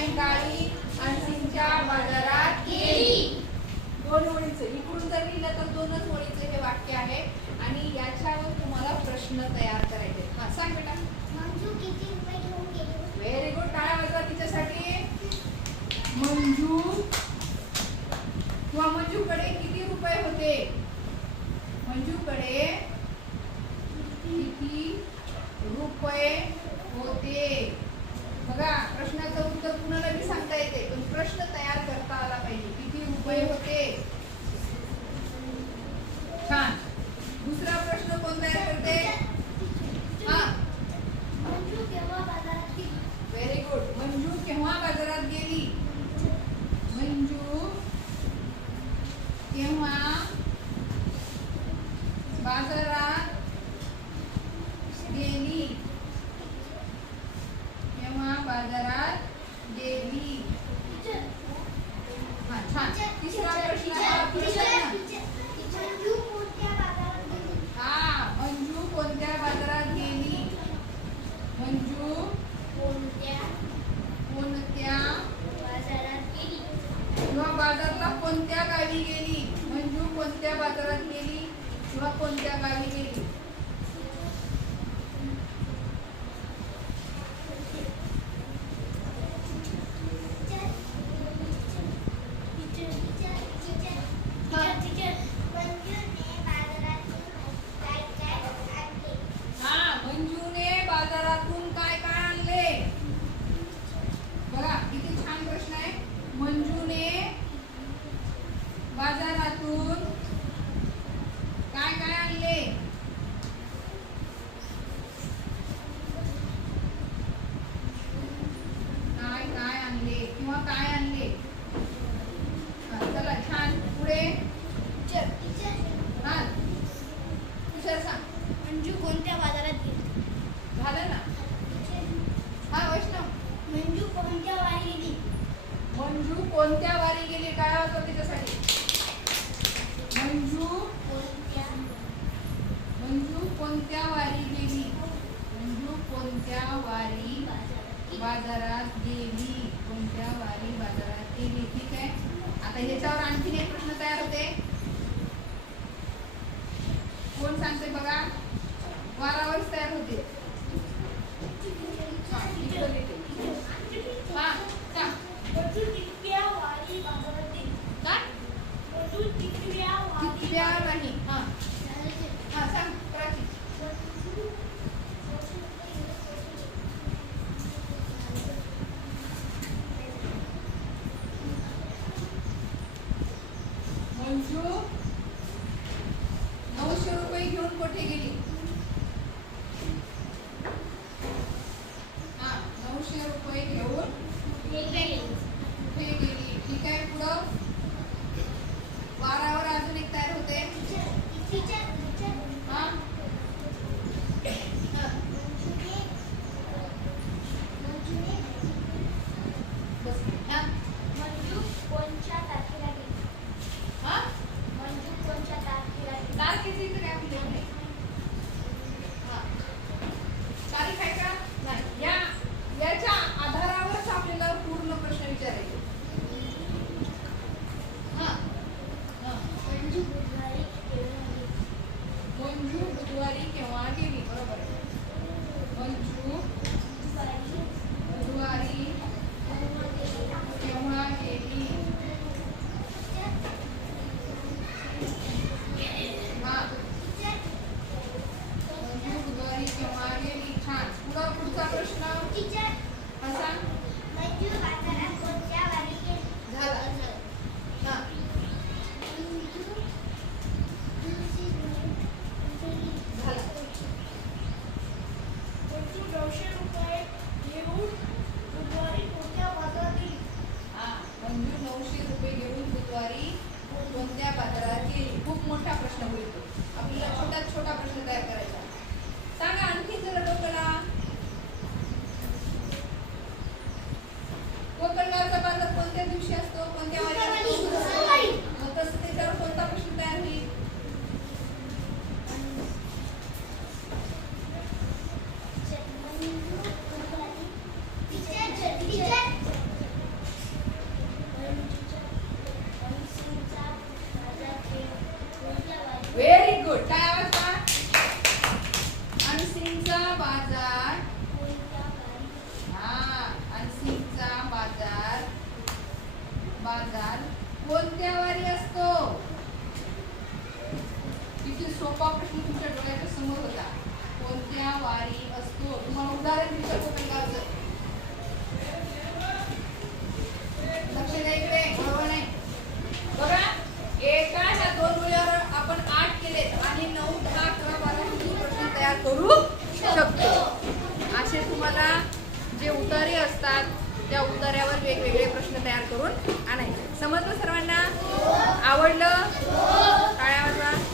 सायंकाळी आणखीनच्या बाजारात केली दोन होळीचे इकडून जर लिहिलं तर दोनच होळीचे हे वाक्य आहे. आणि याच्यावर तुम्हाला प्रश्न तयार करायचे हा सांग बेटा. बाजारातला कोणत्या गावी गेली? मंजू कोणत्या बाजारात गेली? किंवा कोणत्या गावी गेली? कोणत्या वारी गेली काय होतं त्याच्यासाठी मंजू मंजू कोणत्या वारी गेली? मंजू कोणत्या वारी बाजारात गेली? कोणत्या वारी बाजारात गेली? ठीक आहे. आता याच्यावर आणखीन एक प्रश्न तयार होते. कोण सांगते बघा? उद्या नाही. हां. हां नऊशे रुपये घेऊन कुठे गेली? हा नऊशे रुपये घेऊन कुठे गेली? ठीक आहे पुढं. बारावर Thank you. Asan? सिंगचा बाजार. सिंगचा बाजार. बाजार कोणत्या वारी असतो? किती सोपा प्रश्न तुमच्या डोळ्याच्या समोर होता. कोणत्या वारी असतो? तुम्हाला उदाहरण विचारतो काही उत्तरावर वेगवेगळे प्रश्न तयार करून आणायचे. समजलं सर्वांना आवडलं? काळ्या वाजवा.